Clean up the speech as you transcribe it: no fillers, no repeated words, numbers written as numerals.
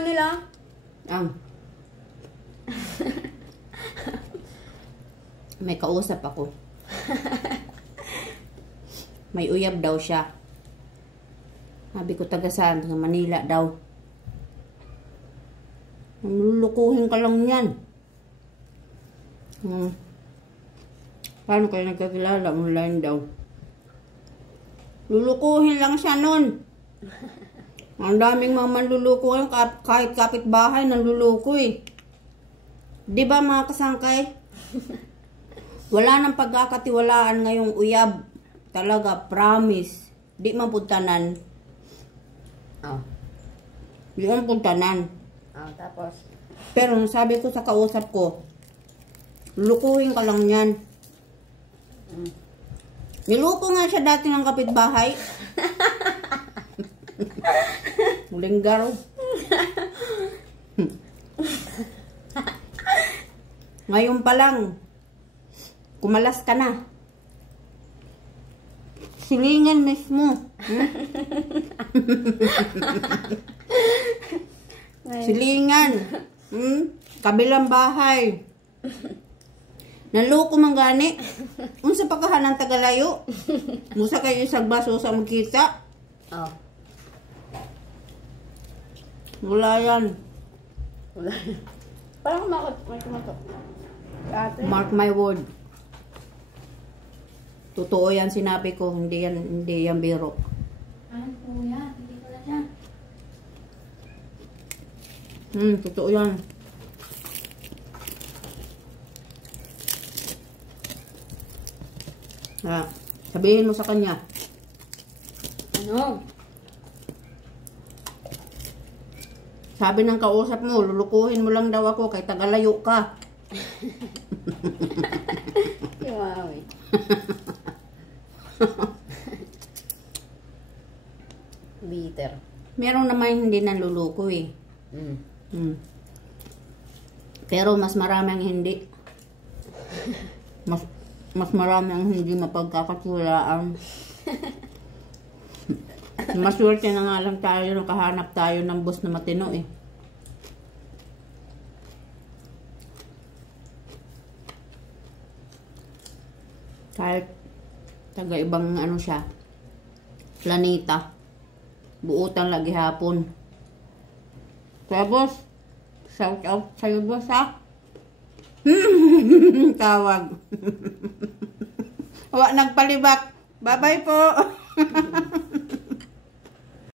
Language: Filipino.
Manila? May kausap ako. May uyab daw siya. Sabi ko, taga saan? Taga Manila daw. Lulukuhin ka lang yan. Paano kayo nagkakilala? Online daw. Lulukuhin lang siya nun. Ang daming mga manlulukuhin, kahit kapitbahay nanluluko eh. Di ba mga kasangkay? Wala nang pagkakatiwalaan ngayong uyab. Talaga, promise. Di mapuntanan. Di mapuntanan. Tapos? Pero sabi ko sa kausap ko, lukuhin ka lang yan. Niluko nga siya dati ng kapitbahay. Muling garo. Ngayon pa lang, kumalas ka na. Silingan mismo. Silingan. Kabilang bahay. Naluko man gani. Unsa pa kahanang tagalayo? Musa kayo isang baso sa magkita. Wala yan. Parang may kumatok. Mark my word. Totoo yan sinabi ko. Hindi yan biro. Ano kuya? Hindi ko na siya. Totoo yan. Sabihin mo sa kanya. Ano? Sabi ng kausap mo, lulukuhin mo lang daw ako kay tagalayo ka. Wow. Bitter. Meron naman hindi nanluluko eh. Pero mas marami ang hindi. Mas marami ang hindi mapagkakatiwalaan. Maswerte na nga lang tayo, nakahanap tayo ng boss na matino eh. Kahit taga ibang ano siya, planeta, buutan lagi hapon. Kaya boss, shout out sa'yo boss ha. Tawag. Nagpalibak. Bye bye po.